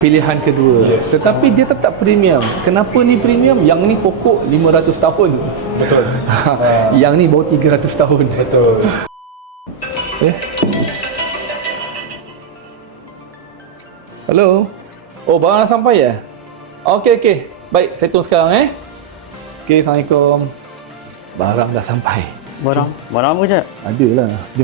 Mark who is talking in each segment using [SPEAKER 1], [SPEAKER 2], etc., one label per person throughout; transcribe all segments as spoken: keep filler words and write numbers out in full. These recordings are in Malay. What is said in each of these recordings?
[SPEAKER 1] Pilihan kedua.
[SPEAKER 2] Yes.
[SPEAKER 1] Tetapi dia tetap premium. Kenapa ni premium? Yang ni pokok lima ratus tahun.
[SPEAKER 2] Betul. uh,
[SPEAKER 1] Yang ni baru tiga ratus tahun.
[SPEAKER 2] Betul.
[SPEAKER 1] Eh. Hello. Oh, barang dah sampai ya? Okey, okey. Baik, saya tunggu sekarang eh. Okey, Assalamualaikum. Barang dah sampai.
[SPEAKER 3] Barang, barang apa je?
[SPEAKER 1] Ada lah. Jom.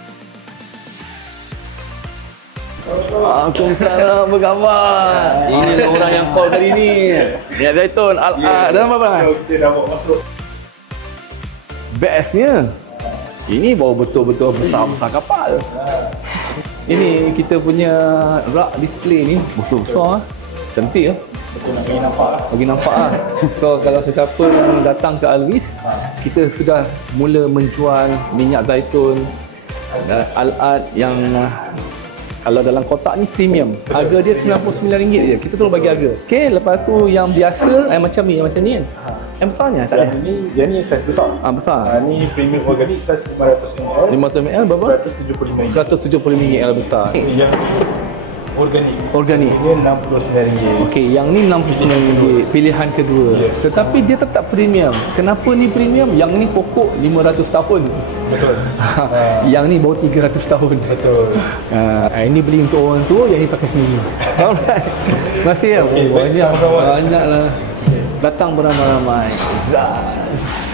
[SPEAKER 1] Waalaikumsalam, apa khabar? Ini orang yang call tadi ni. Niat Zaitun, Al-Ad. Dah sampai barang?
[SPEAKER 2] Kita dah bawa masuk.
[SPEAKER 1] Bestnya, ini baru betul-betul besar-besar kapal. Ini kita punya rak display ni betul besar. Cantik lah.
[SPEAKER 2] Betul nak bagi nampak lah.
[SPEAKER 1] Bagi nampak lah. So kalau sesiapa yang datang ke Alvis, kita sudah mula menjual minyak zaitun uh, Al-Ad yang uh, kalau dalam kotak ni premium. Harga dia sembilan puluh sembilan ringgit je. Kita terus bagi harga. Okey, lepas tu yang biasa eh, macam ni, yang macam ni kan. Yang besarnya tak ada.
[SPEAKER 2] Yang ni, yang ni saiz besar.
[SPEAKER 1] Ah besar.
[SPEAKER 2] Ah, ni premium organik saiz lima ratus mililiter.
[SPEAKER 1] lima ratus mililiter berapa?
[SPEAKER 2] seratus tujuh puluh lima ringgit.
[SPEAKER 1] seratus tujuh puluh ringgit yang besar.
[SPEAKER 2] Yang organik.
[SPEAKER 1] Organik.
[SPEAKER 2] Dia enam puluh sembilan ringgit.
[SPEAKER 1] Okey, yang ni enam puluh sembilan ringgit pilihan kedua.
[SPEAKER 2] Yes.
[SPEAKER 1] Tetapi dia tetap premium. Kenapa ni premium? Yang ni pokok lima ratus tahun.
[SPEAKER 2] Betul. uh,
[SPEAKER 1] Yang ni baru tiga ratus tahun.
[SPEAKER 2] Betul.
[SPEAKER 1] Uh, ini beli untuk orang tua, yang ni pakai sendiri. Alright. Terima kasih ya.
[SPEAKER 2] Okey,
[SPEAKER 1] Oh,
[SPEAKER 2] baik,
[SPEAKER 1] banyak,
[SPEAKER 2] sama-sama.
[SPEAKER 1] banyak lah. Datang beramai-ramai. Zat.